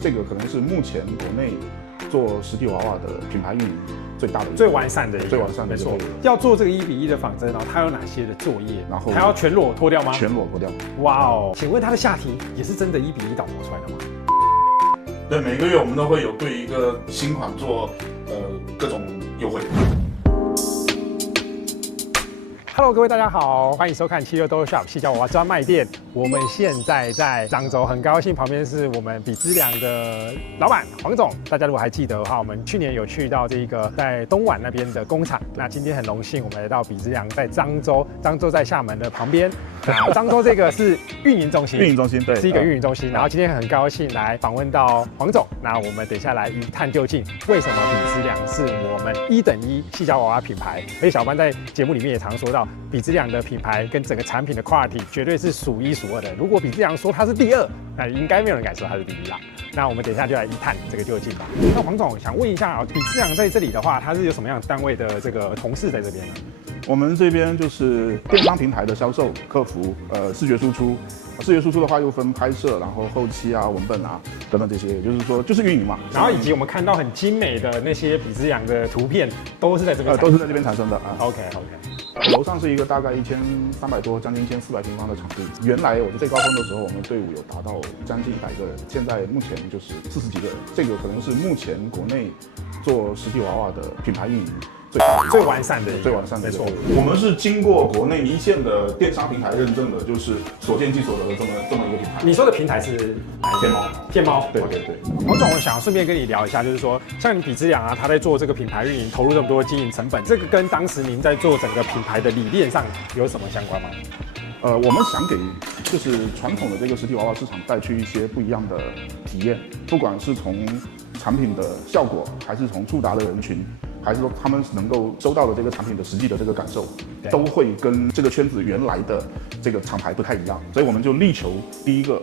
这个可能是目前国内做实体娃娃的品牌运营最大的、最完善的、最完善的。没错，要做这个1:1的仿真，然后它有哪些的作业？然后还要全裸脱掉吗？全裸脱掉。哇哦！请问它的下体也是真的1:1倒模出来的吗？对，每个月我们都会有对一个新款做各种优惠。Hello， 各位大家好，欢迎收看762 Shop 细胶娃娃专卖店。我们现在在漳州，很高兴旁边是我们比之良的老板黄总。大家如果还记得的话，我们去年有去到这个在东莞那边的工厂。那今天很荣幸，我们来到比之良在漳州，漳州在厦门的旁边。那漳州这个是运营中心，运营中心对，是一个运营中心。然后今天很高兴来访问到黄总。那我们等一下来一探究竟，为什么比之良是我们1:1细胶娃娃品牌？而且小班在节目里面也常说到。比之良的品牌跟整个产品的 quality 绝对是数1数2的。如果比之良说它是第2，那应该没有人敢说它是第1啦。那我们等一下就来一探这个究竟吧。那黄总想问一下啊，比之良在这里的话，它是有什么样单位的这个同事在这边呢？我们这边就是电商平台的销售、客服、视觉输出。视觉输出的话又分拍摄，然后后期啊、文本啊等等这些，也就是说就是运营嘛。然后以及我们看到很精美的那些比之良的图片，都是在这边都是在这边产生的啊。OK。楼上是一个大概1300多、将近1400平方的场地。原来我最高峰的时候，我们队伍有达到将近100个人，现在目前就是40几个人。这个可能是目前国内做实体娃娃的品牌运营最完善的。没错，我们是经过国内一线的电商平台认证的，就是所见即所得的这么一个品牌。你说的平台是天猫。对。黄总，我想要顺便跟你聊一下，就是说，像你比之良啊，他在做这个品牌运营，投入这么多经营成本，这个跟当时您在做整个品牌的理念上有什么相关吗？我们想给就是传统的这个实体娃娃市场带去一些不一样的体验，不管是从产品的效果，还是从触达的人群。还是说他们能够收到的这个产品的实际的这个感受，都会跟这个圈子原来的这个厂牌不太一样，所以我们就力求第一个，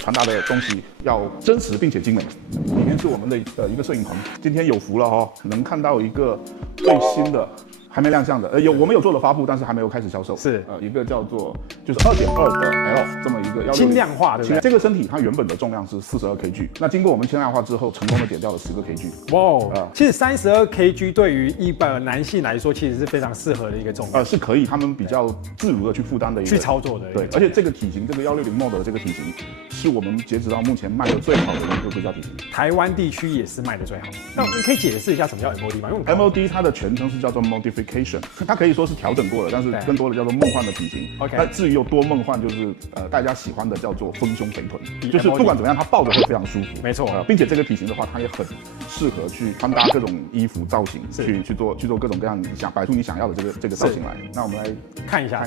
传达的东西要真实并且精美。里面是我们的一个摄影棚，今天有福了哦，能看到一个最新的。还没亮相的，我们有做了发布，但是还没有开始销售。是，一个叫做就是2.2的 L 这么一个轻量化，对不对？这个身体它原本的重量是42 kg， 那经过我们轻量化之后，成功的减掉了10个 kg。哇，其实32 kg 对于一般男性来说，其实是非常适合的一个重量。是可以，他们比较自如的去负担的去操作的。对，而且这个体型，这个160 mod 的这个体型，是我们截止到目前卖的最好的一个硅胶体型。台湾地区也是卖的最好。那你可以解释一下什么叫 MOD 吗？因为 MOD 它的全称是叫做 modification， 它可以说是调整过的，但是更多的叫做梦幻的体型。OK， 那至于有多梦幻，就是大家喜欢的叫做丰胸肥臀，就是不管怎么样，它抱着会非常舒服。没错，并且这个体型的话，它也很适合去穿搭各种衣服造型，去做各种各样你摆出你想要的这个造型来。那我们来看一下。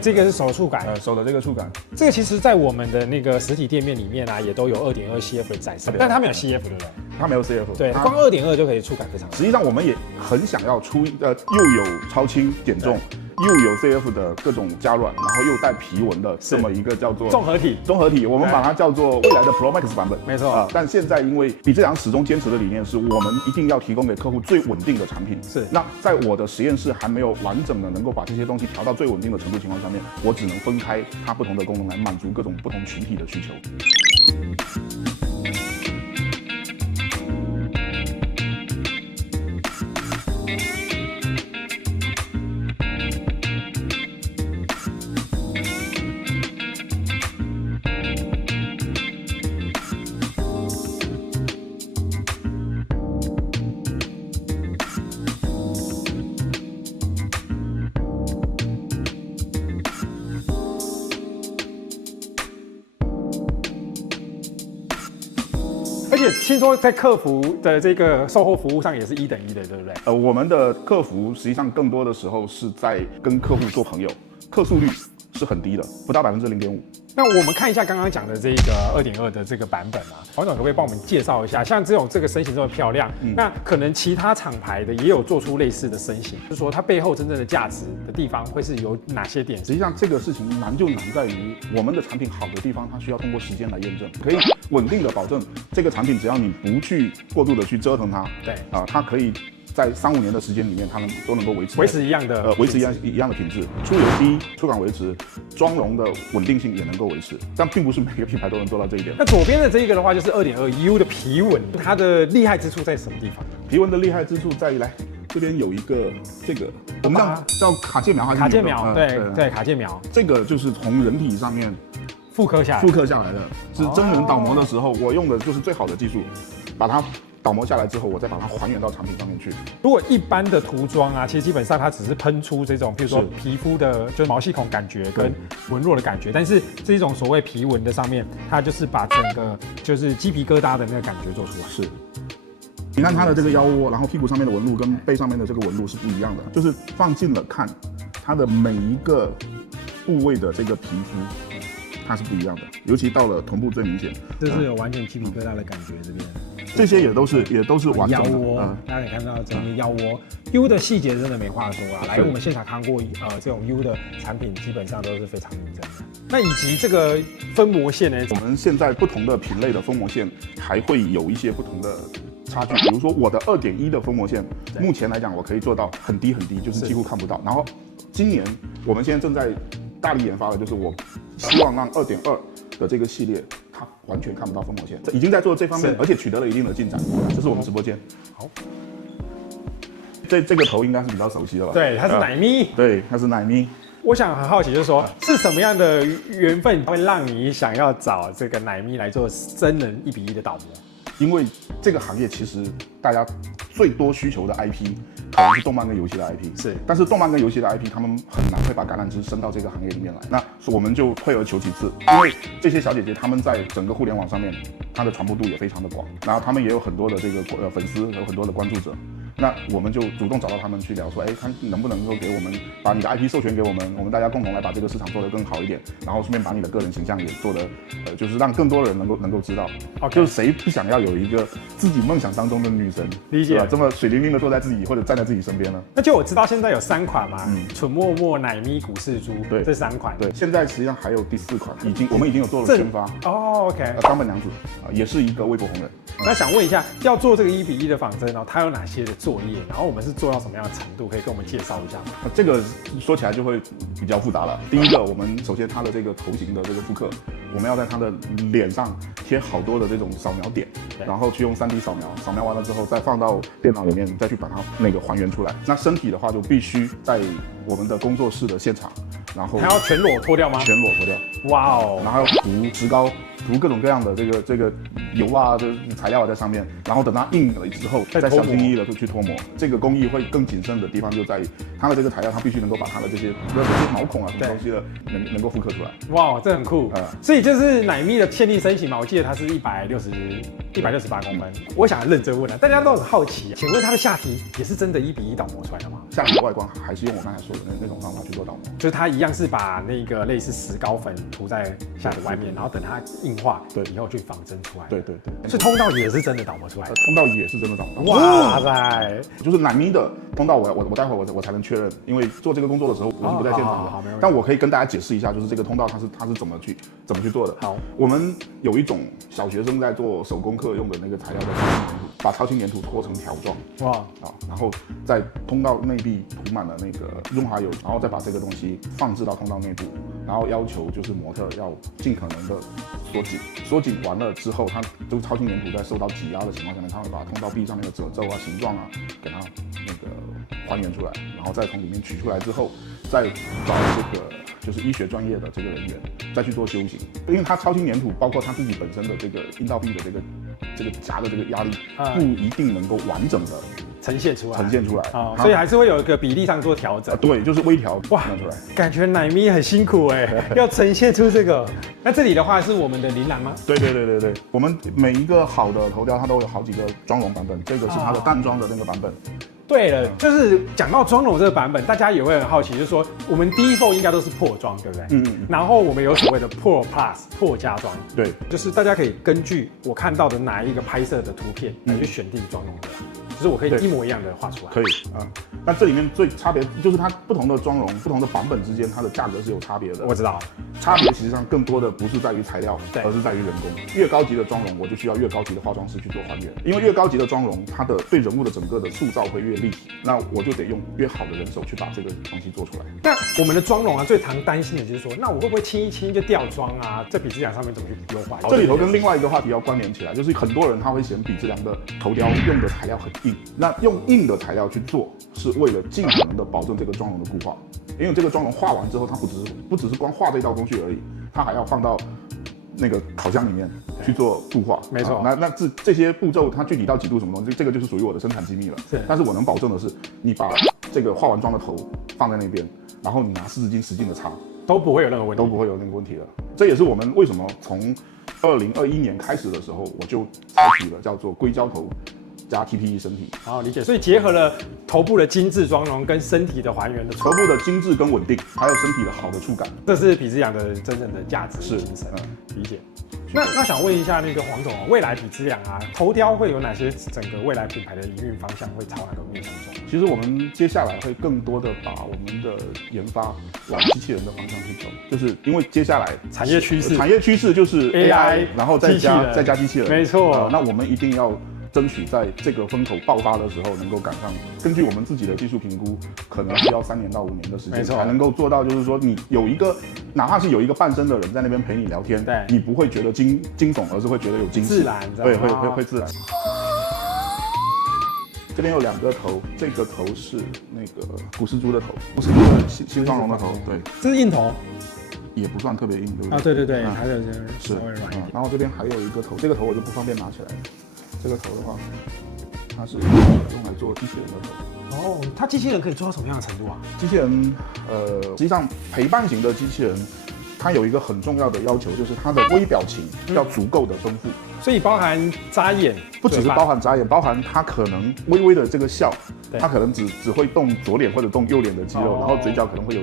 这个是手触感，手的这个触感，这个其实在我们的那个实体店面里面啊，也都有2.2 CF 的载色，但它没有 CF， 对不对？它没有 CF， 对，光2.2就可以触感非常好。实际上我们也很想要出又有超轻减重，又有 CF 的各种加软，然后又带皮纹的这么一个叫做综合体，我们把它叫做未来的 Pro Max 版本。没错但现在因为比之良始终坚持的理念是我们一定要提供给客户最稳定的产品。是。那在我的实验室还没有完整的能够把这些东西调到最稳定的程度情况下面，我只能分开它不同的功能来满足各种不同群体的需求。而且听说在客服的这个售后服务上也是1:1的，对不对？我们的客服实际上更多的时候是在跟客户做朋友，客诉率是很低的，不到0.5%。那我们看一下刚刚讲的这个2.2的这个版本啊，黄总可不可以帮我们介绍一下？像这个身形这么漂亮，那可能其他厂牌的也有做出类似的身形，就是说它背后真正的价值的地方会是有哪些点？实际上这个事情难就难在于我们的产品好的地方，它需要通过时间来验证，可以稳定的保证这个产品，只要你不去过度的去折腾它，对它可以在3、5年的时间里面，它们都能够维持一样的维持一样的品质，出油低，出厂维持，妆容的稳定性也能够维持，但并不是每个品牌都能做到这一点。那左边的这一个的话，就是2.2U 的皮纹，它的厉害之处在什么地方？皮纹的厉害之处在于来。这边有一个这个，我们叫卡介苗还是卡介苗？对，卡介苗。这个就是从人体上面复刻下来的，是真人倒模的时候，我用的就是最好的技术，把它倒模下来之后，我再把它还原到产品上面去。如果一般的涂装啊，其实基本上它只是喷出这种，比如说皮肤的，就是毛细孔感觉跟纹络的感觉，但是这种所谓皮纹的上面，它就是把整个就是鸡皮疙瘩的那个感觉做出来。是。你看它的这个腰窝，然后屁股上面的纹路跟背上面的这个纹路是不一样的，就是放近了看，它的每一个部位的这个皮肤，它是不一样的，尤其到了臀部最明显。这是有完全鸡皮疙瘩的感觉，这边。这些也都是完整的。腰窝，大家可以看到整个腰窝 U 的细节真的没话说啊。来，我们现场看过这种 U 的产品，基本上都是非常认真的。那以及这个分模线呢？我们现在不同的品类的分模线还会有一些不同的差距，比如说我的2.1的分模线，目前来讲我可以做到很低很低，就是几乎看不到。然后今年我们现在正在大力研发的就是我希望让2.2的这个系列，它完全看不到分模线，已经在做这方面，而且取得了一定的进展。这是我们直播间。好，这个头应该是比较熟悉的吧？对，它是奶咪。对，它是奶咪。我想很好奇，就是说是什么样的缘分会让你想要找这个奶咪来做真人1:1的倒模？因为这个行业其实大家最多需求的 IP 可能是动漫跟游戏的 IP， 是，但是动漫跟游戏的 IP 他们很难会把橄榄枝伸到这个行业里面来，那我们就退而求其次，因为这些小姐姐她们在整个互联网上面，她的传播度也非常的广，然后她们也有很多的这个粉丝，有很多的关注者。那我们就主动找到他们去聊，说，哎，看能不能够给我们把你的 IP 授权给我们大家共同来把这个市场做得更好一点，然后顺便把你的个人形象也做得，就是让更多人能够知道。就是谁不想要有一个自己梦想当中的女神，理解，这么水灵灵的坐在自己或者站在自己身边呢？那就我知道现在有3款嘛，蠢默默、奶咪、股市猪，对，这3款。对，现在实际上还有第4款，我们已经有做了宣发。哦 ，OK。冈本娘子也是一个微博红人。那想问一下，要做这个1:1的仿真哦，它有哪些的作业？然后我们是做到什么样的程度？可以跟我们介绍一下吗？这个说起来就会比较复杂了。第一个，我们首先它的这个头型的这个复刻，我们要在它的脸上贴好多的这种扫描点，然后去用3D 扫描，扫描完了之后再放到电脑里面，再去把它那个还原出来。那身体的话就必须在我们的工作室的现场，然后还要全裸脱掉吗？全裸脱掉。哇哦！然后要涂石膏，涂各种各样的这个油啊，这材料在上面，然后等它硬了之后，再小心翼翼的去脱模。这个工艺会更谨慎的地方就在于它的这个材料，它必须能够把它的这些毛孔啊什么东西的能够复刻出来。哇，这很酷。所以就是奶咪的限定身形嘛，我记得它是168公分。我想认真问了，大家都很好奇，请问它的下体也是真的1:1倒模出来的吗？下体的外观还是用我刚才说的那种方法去做倒模，就是它一样是把那个类似石膏粉涂在下体外面，然后等它硬化，对，以后去仿真出来。对。所以通道也是真的倒模出来的。通道也是真的倒模。哇塞！就是奶咪的通道，我待会我才能确认，因为做这个工作的时候我是不在现场的。好，没问题。但我可以跟大家解释一下，就是这个通道它是怎么去做的。好，我们有一种小学生在做手工课用的那个材料叫超轻粘土，把超轻粘土搓成条状。哇然后在通道内壁涂满了那个润滑油，然后再把这个东西放置到通道内部，然后要求就是模特要尽可能的缩紧完了之后，它就是超轻粘土在受到挤压的情况下面，它会把通道壁上面的褶皱啊、形状啊给它那个还原出来，然后再从里面取出来之后，再找这个就是医学专业的这个人员再去做修行，因为它超轻粘土包括它自己本身的这个阴道壁的这个夹的这个压力，不一定能够完整的呈现出来所以还是会有一个比例上做调整。对，就是微调出来。感觉奶咪很辛苦哎，要呈现出这个。那这里的话是我们的琳琅吗？对，我们每一个好的头雕它都有好几个妆容版本，这个是它的淡妆的那个版本。对了，就是讲到妆容这个版本，大家也会很好奇，就是说我们default应该都是破妆，对不对？然后我们有所谓的 Pro Plus 破加妆，对，就是大家可以根据我看到的哪一个拍摄的图片来去选定妆容的。就是我可以对一模一样的画出来。可以啊。那这里面最差别就是它不同的妆容、不同的版本之间，它的价格是有差别的。我知道，差别实际上更多的不是在于材料，对而是在于人工。越高级的妆容，我就需要越高级的化妆师去做还原，因为越高级的妆容，它的对人物的整个的塑造会越立体，那我就得用越好的人手去把这个东西做出来。那我们的妆容啊，最常担心的就是说，那我会不会清一清就掉妆啊？这比质量上面怎么去优化？这里头跟另外一个话题要关联起来，就是很多人他会嫌比质量的头雕用的材料很硬，那用硬的材料去做，是为了尽可能的保证这个妆容的固化，因为这个妆容画完之后，它不只是光画这道工序而已，它还要放到那个烤箱里面去做固化。没错，那这些步骤它具体到几度什么东西，这个就是属于我的生产机密了。是，但是我能保证的是，你把这个化完妆的头放在那边，然后你拿湿纸巾使劲的擦，都不会有任何问题，都不会有那个问题的。这也是我们为什么从2021年开始的时候，我就采取了叫做硅胶头加 TPE 身体。好，理解。所以结合了头部的精致妆容跟身体的还原的头部的精致跟稳定，还有身体的好的触感，这是比之洋的真正的价值是精神。理解。那想问一下那个黄总哦，未来比之洋啊，头雕会有哪些整个未来品牌的营运方向会朝哪个面向走？其实我们接下来会更多的把我们的研发往机器人的方向去走，就是因为接下来产业趋势就是 AI， 然后再加机器人，没错。那我们一定要争取在这个风口爆发的时候能够赶上。根据我们自己的技术评估，可能需要3年到5年的时间才能够做到，就是说你有一个，哪怕是有一个半身的人在那边陪你聊天，对，你不会觉得惊悚，而是会觉得有惊喜，自然，对，会自然。这边有2个头，这个头是那个古斯猪的头，古斯猪的新妆容的头，对，这是硬头。也不算特别硬，对不对？啊，对，还有是稍微软一点。然后这边还有一个头，这个头我就不方便拿起来。这个头的话，它是用来做机器人的头。哦，它机器人可以做到什么样的程度啊？机器人，实际上陪伴型的机器人，它有一个很重要的要求，就是它的微表情要足够的丰富。所以包含眨眼，不只是包含眨眼，包含它可能微微的这个笑，它可能只会动左脸或者动右脸的肌肉，然后嘴角可能会有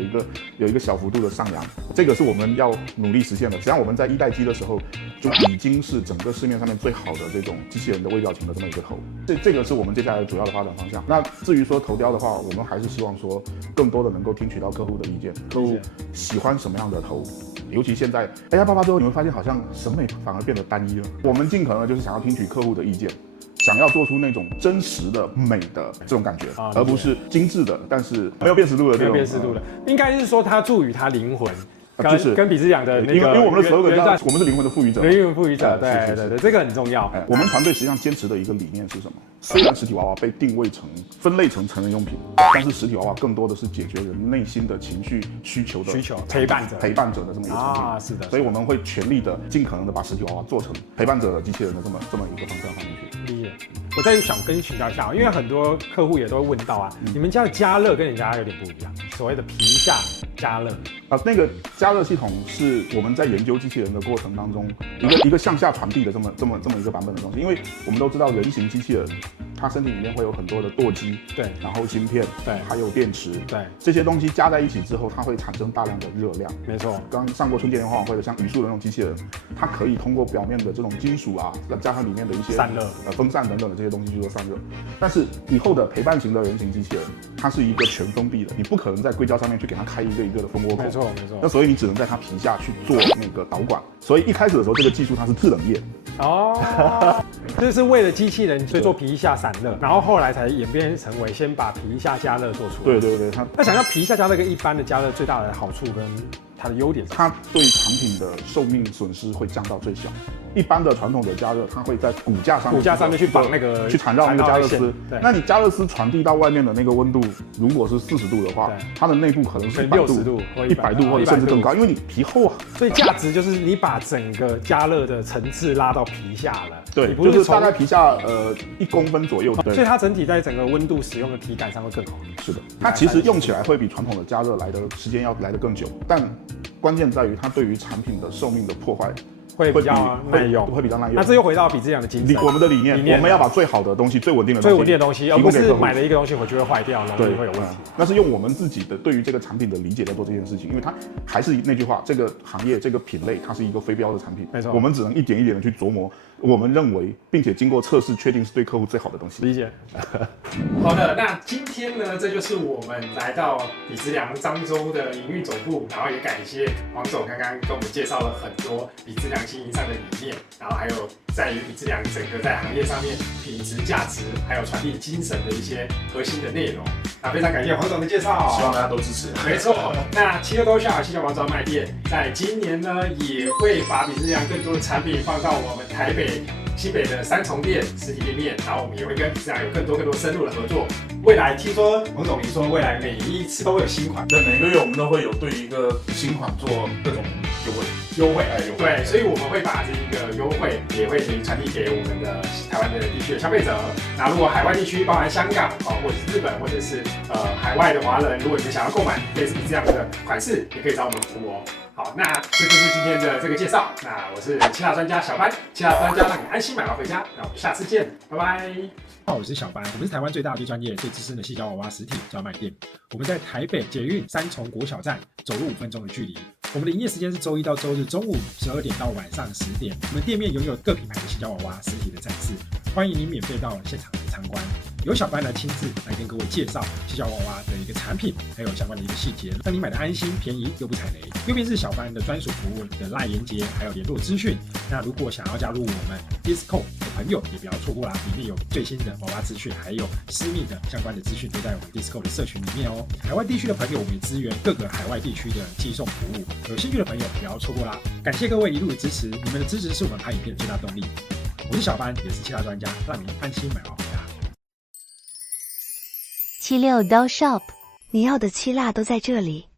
一个小幅度的上扬，这个是我们要努力实现的。实际上我们在1代机的时候就已经是整个市面上面最好的这种机器人的微表情的这么一个头，这个是我们接下来主要的发展方向。那至于说头雕的话，我们还是希望说更多的能够听取到客户的意见，客户喜欢什么样的头。尤其现在 AI 爆发之后，你会发现好像审美反而变得单一了。我们尽可能就是想要听取客户的意见，想要做出那种真实的美的这种感觉，而不是精致的，但是没有辨识度的这种。没有辨识度的，应该是说它助于它灵魂。就是跟比之洋的那个，因为我们的 slogan 叫我们是灵魂的赋予者，灵魂赋予者，对，这个很重要。我们团队实际上坚持的一个理念是什么？虽然实体娃娃被定位成分类成成人用品，但是实体娃娃更多的是解决人内心的情绪需求的陪伴者的这么一个产品啊，是的。所以我们会全力的、尽可能的把实体娃娃做成陪伴者的机器人的这么一个方向放进去。理解。我再想跟请教一下，因为很多客户也都会问到啊，你们家的加热跟人家有点不一样，所谓的皮下加热那个加热系统是我们在研究机器人的过程当中一个向下传递的这么一个版本的东西，因为我们都知道人形机器人，它身体里面会有很多的舵机，对，然后芯片，对，还有电池，对，这些东西加在一起之后，它会产生大量的热量。没错，刚上过春节联欢晚会的像语速的那种机器人，它可以通过表面的这种金属啊，加上里面的一些散热、风扇等等的这些东西去做散热。但是以后的陪伴型的人形机器人，它是一个全封闭的，你不可能在硅胶上面去给它开一个一个的蜂窝孔。没错。那所以你只能在它皮下去做那个导管。所以一开始的时候，这个技术它是制冷液。哦，就是为了机器人，所以做皮下散热，然后后来才演变成为先把皮下加热做出来。对，那想要皮下加热跟一般的加热最大的好处跟它的优点，它对产品的寿命损失会降到最小。一般的传统的加热，它会在骨架上面去绑那个去缠绕那个加热丝。那你加热丝传递到外面的那个温度，如果是40度的话，它的内部可能是60度、100度或者甚至更高，因为你皮厚啊。所以价值就是你把整个加热的层次拉到皮下了。对，就是大概皮下1公分左右。所以它整体在整个温度使用的体感上会更好。是的，它其实用起来会比传统的加热来的时间要来得更久，但关键在于它对于产品的寿命的破坏会比较耐用，会比较耐用。那这又回到比质量的精神，我们的理念，我们要把最好的东西、最稳定的东西，而不是买了一个东西回去会坏掉，容易会有问题。那是用我们自己的对于这个产品的理解在做这件事情，因为它还是那句话，这个行业这个品类它是一个非标的产品，没错，我们只能一点一点的去琢磨，我们认为并且经过测试确定是对客户最好的东西。理解。好的，那今天呢，这就是我们来到比质量漳州的营运总部，然后也感谢黄总刚刚跟我们介绍了很多比质量经营上的理念，然后还有在于比质量整个在行业上面品质、价值还有传递精神的一些核心的内容。那非常感谢黄总的介绍，希望大家都支持。没错，那762下西校王专卖店在今年呢也会把比质量更多的产品放到我们台北、新北的3重店实体店面，然后我们也会跟比质量有更多深入的合作。未来听说黄总你说未来每一次都会有新款，对，每个月我们都会有对一个新款做各种优惠，对，所以我们会把这个优惠也会传递给我们的台湾的地区的消费者。那如果海外地区，包含香港或者是日本，或者是海外的华人，如果你们想要购买类似这样的款式，也可以找我们服务哦。好，那这就是今天的这个介绍。那我是七大专家小班，七大专家让你安心买到回家。那我们下次见，拜拜。我是小班，我们是台湾最大、最专业、最资深的矽胶娃娃实体专卖店。我们在台北捷运3重国小站走路5分钟的距离。我们的营业时间是周一到周日中午12点到晚上10点。我们店面拥有各品牌的矽胶娃娃实体的展示，欢迎您免费到现场来参观。由小班来亲自来跟各位介绍矽胶娃娃的一个产品，还有相关的一个细节，让你买的安心、便宜又不踩雷。右边是小班的专属服务的LINE连结，还有联络资讯。那如果想要加入我们 Discord 的朋友，也不要错过啦，里面有最新的娃娃资讯，还有私密的相关的资讯都在我们 Discord 的社群里面哦。海外地区的朋友，我们也支援各个海外地区的寄送服务，有兴趣的朋友不要错过啦。感谢各位一路的支持，你们的支持是我们拍影片的最大动力。我是小班，也是七大专家，让您安心买到回家。76 Doll Shop，你要的7辣都在这里。